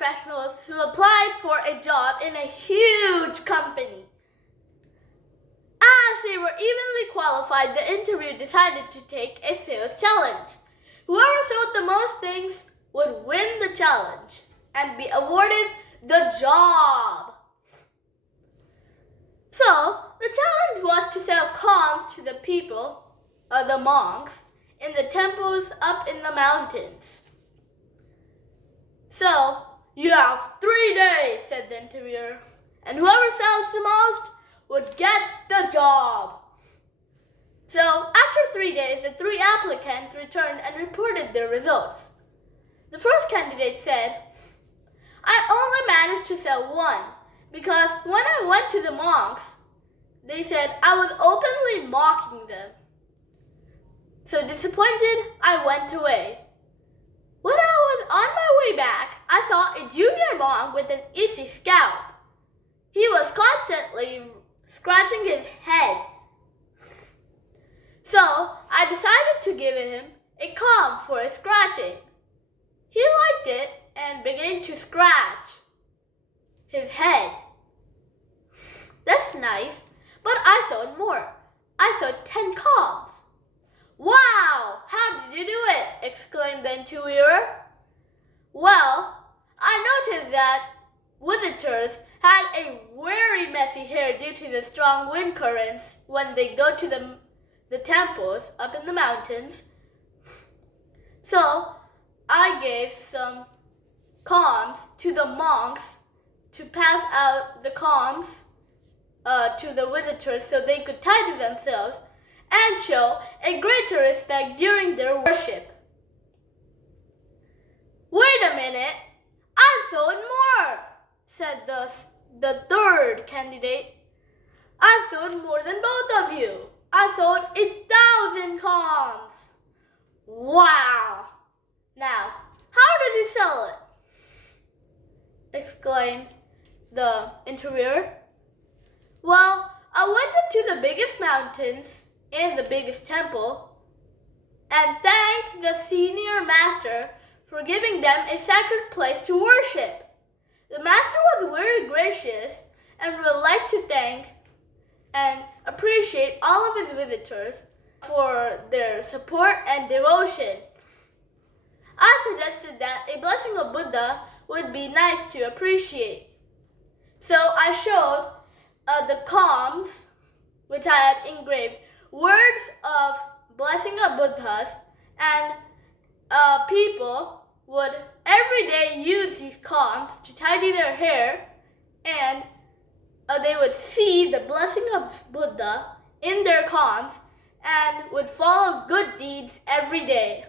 professionals who applied for a job in a huge company. As they were evenly qualified, the interview decided to take a sales challenge. Whoever sold the most things would win the challenge and be awarded the job. So, the challenge was to sell calms to the people, the monks, in the temples up in the mountains. So, you have 3 days, said the interviewer, and whoever sells the most would get the job. So, after 3 days, the 3 applicants returned and reported their results. The first candidate said, I only managed to sell 1 because when I went to the monks, they said I was openly mocking them. So disappointed, I went away. When I was on my way back, I saw a junior monk with an itchy scalp. He was constantly scratching his head. So I decided to give him a comb for his scratching. He liked it and began to scratch his head. That's nice, but I sold more. I sold 10 combs. Wow, how did you do it? Exclaimed the interviewer. Well, I noticed that visitors had a very messy hair due to the strong wind currents when they go to the temples up in the mountains. So I gave some combs to the monks to pass out the combs to the visitors so they could tidy themselves and show a greater respect during their worship. Wait a minute, I sold more, said the third candidate. I sold more than both of you. I sold 1,000 combs. Wow! Now, how did you sell it? Exclaimed the interviewer. Well, I went up to the biggest mountains in the biggest temple and thanked the senior master for giving them a sacred place to worship. The master was very gracious and would like to thank and appreciate all of his visitors for their support and devotion. I suggested that a blessing of Buddha would be nice to appreciate. So I showed the combs, which I had engraved, words of blessing of Buddhas, and people would every day use these combs to tidy their hair, and they would see the blessing of Buddha in their combs and would follow good deeds every day.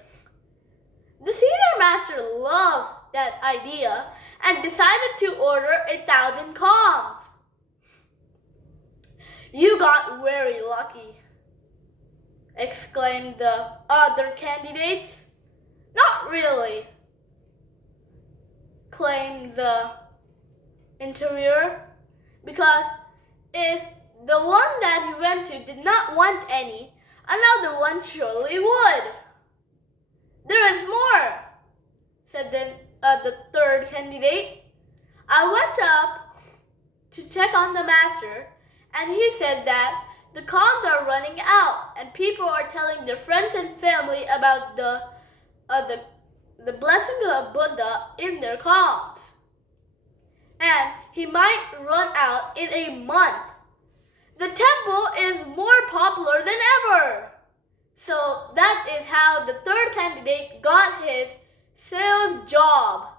The senior master loved that idea and decided to order 1,000 combs. You got very lucky, exclaimed the other candidates. Not really, claimed the interviewer, because if the one that he went to did not want any, another one surely would. There is more, said the third candidate. I went up to check on the master, and he said that the combs are running out and people are telling their friends and family about the blessing of Buddha in their combs. And he might run out in a month. The temple is more popular than ever. So that is how the third candidate got his sales job.